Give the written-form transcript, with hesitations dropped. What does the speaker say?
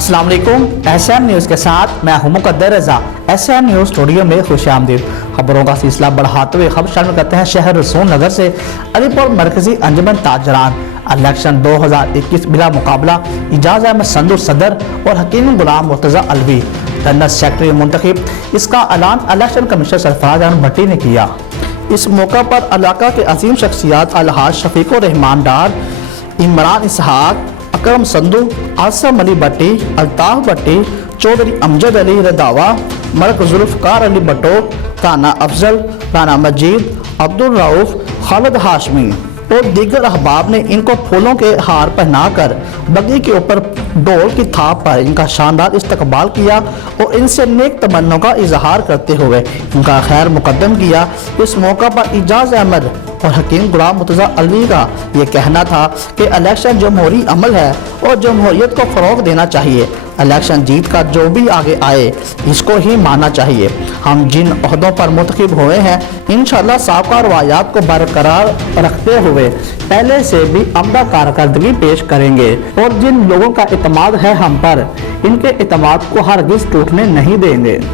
अस्सलाम वालेकुम। SM news के साथ मैं हूं मुकद्दर रज़ा। SM न्यूज़ स्टूडियो में खुशामदीद। खबरों का सिलसिला बढ़ाते हुए खबर शामिल करते हैं शहर रसूल नगर से। अलीपुर मरकजी अंजुमन ताजरान इलेक्शन 2021 बिला मुकाबला इजाज़ अहमद संधू सदर और हकीम गुलाम मुर्तज़ा अलवी जनरल सेक्रेटरी मुंतखब। इसका ऐलान इलेक्शन कमिश्नर सरफराज अहमद भट्टी ने किया। इस मौका पर इलाका के अजीम शख्सियात अलहाज शफीकुर रहमान डार, इमरान इसहाक, अकरम संधू, आसम अली भट्टी, अल्ताफ भट्टी, चौधरी अमजद अली रदावा, मलक जुल्फ़कार अली भट्टो, राना अफजल, राना मजीद, अब्दुल रऊफ, खालिद हाशमी और दीगर अहबाब ने इनको फूलों के हार पहनाकर बगी के ऊपर डोल की थाप पर इनका शानदार इस्तकबाल किया और इनसे नेक तमन्नों का इजहार करते हुए इनका खैर मुकद्दम किया। इस मौका पर इजाज़ अहमद और हकीम गुलाम मुर्तज़ा अलवी का ये कहना था कि इलेक्शन जमहूरी अमल है और जमहूरियत को फ़रोग़ देना चाहिए। इलेक्शन जीत कर जो भी आगे आए इसको ही मानना चाहिए। हम जिन ओहदों पर मुंतखब हुए हैं इंशाअल्लाह साबका रवायात को बरकरार रखते हुए पहले से भी अमदा कारकर्दगी पेश करेंगे और जिन लोगों का इत्मीनान है हम पर, इनके इत्मीनान को हरगिज़ टूटने नहीं देंगे।